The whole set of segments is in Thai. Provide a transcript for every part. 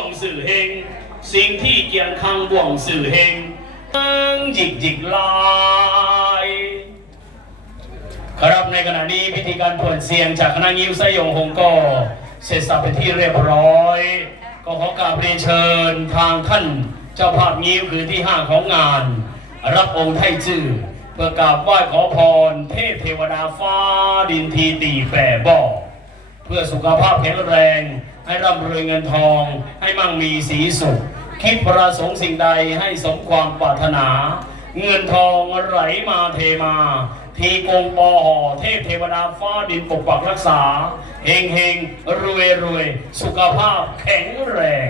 วงสื่อเฮง สิ่งที่เกียงคังบวงสื่อเฮงเอิงหยิกหยิกลายครับในขณะนี้พิธีการผลเสียงจากคณะงิ้วไซยงฮงก็เสร็จสับเป็นที่เรียบร้อย ก็ขอกราบเรียนเชิญทางท่านเจ้าภาพงิ้วคือที่ห้าของงาน รับองค์ไทจื้อเพื่อกราบไหว้ขอพร เทพเทวดาฟ้าดินทีตีแปรบ่อ พื่อสุขภาพแข็งแรง ให้ร่ำรวยเงินทอง ให้มั่งมีสีสุข คิดประสงค์สิ่งใดให้สมความปรารถนา เงินทองไหลมาเทมา ทีกงปอห่อเทพเทวดาฟ้าดินปกปักรักษาเฮงเฮงรวยรวยสุขภาพแข็งแรง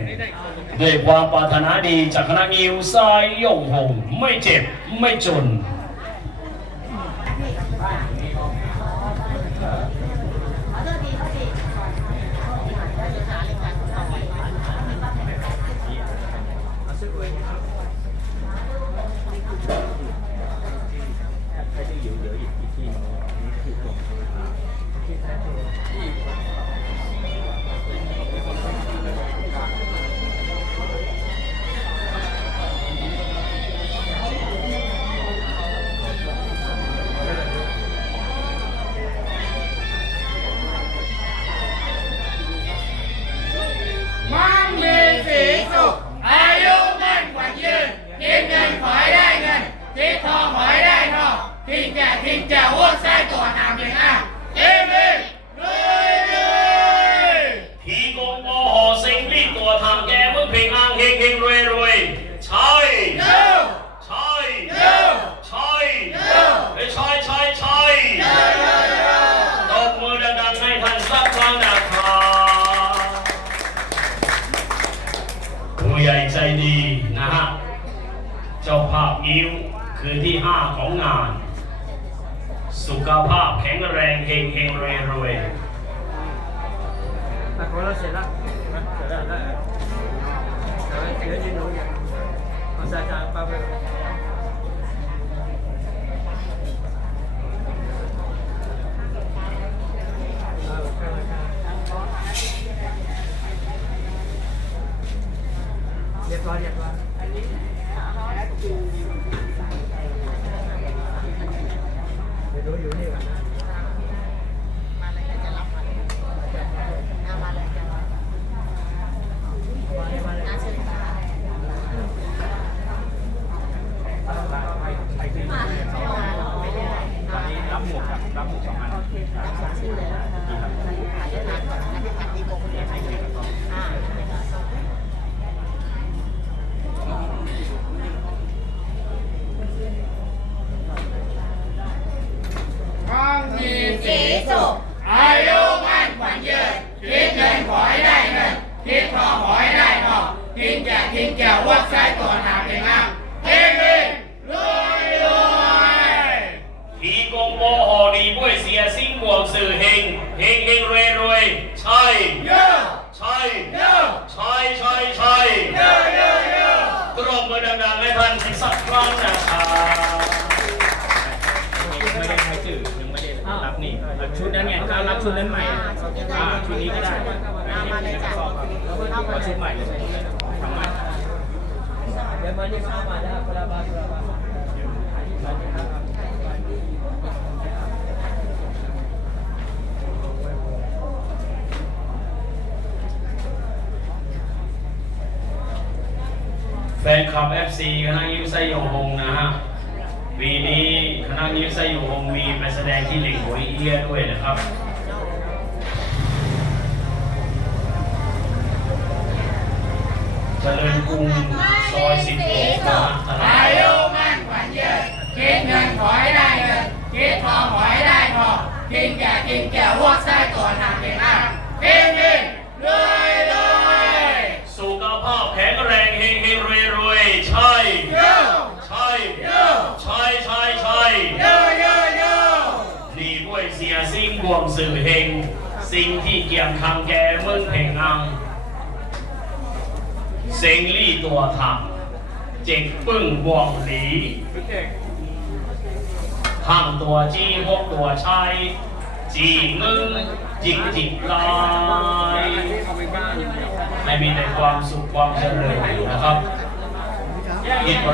ด้วยความปรารถนาดีจากคณะงิวไซยงหง ไม่เจ็บไม่จน ทองทิ้งแก่ทิ้งแก่อ้วนไส้ตัวทำเองอะเอเมนรวยรวยทีโกงโมโหสิงลี่ตัวทางแกมึงเพลงอ้างเฮงเฮงรวยรวยใช่เย้ใช่ใช่เย้ยใช่ใช่ใช่ย้เย้เย้ตบมือดังๆให้ท่านสักครั้งนะครับผู้ใหญ่ใจดีนะฮะ เจ้าภาพนิ้วคือที่ห้าของงาน สุขภาพแข็งแรงเฮงเฮงรวยรวยแต่ของเราเสร็จแล้วเสร็จแล้วเดี๋ยวยืนดูอย่างเอาใส่จานปั๊บไปเรียบร้อยเรียบร้อย 都有那个 สีสุขอายุมั่นขวัญยืนคิดเงินขอให้ได้เงินคิดทองขอให้ได้ทองทิ้งแก่ทิ้งแก่อ้วนไส้ตัวหนาเองอะเอ ยังไม่ได้รับนี่ชุดนั้นไงถ้ารับชุดนั้นใหม่อ่าชุดนี้ก็ได้มาเลยจ้ะ เอาชุดใหม่เลยทำใหม่เดี๋ยวมานี่เข้ามานะครับคนละบาทคนละบาทแฟนคลับ FC คณะยิ้วไซโยฮงนะฮะ ปีนี้คณะยิ้วไซโยฮงมีไปแสดงที่หลิงหวยเอียด้วยนะครับเจริญกรุงซอยสิบหกนะฮะตลาอาดยุมั่นกว่ายืนคิดเงินขอให้ได้เงินคิดทองขอให้ได้ทองทิ้งแก่ทิ้งแก่อ้วไส้ตัว สื่อเฮงสิ่งที่เกี่ยงคังแกเมืองเพ่งอังเซงลี่ตัวถักเจ็กปึ้งบวงหลีข้างตัวจีพวกตัวชายจีงึงจิกจิกลายในให้มีแต่ความสุขความเจริญนะครับ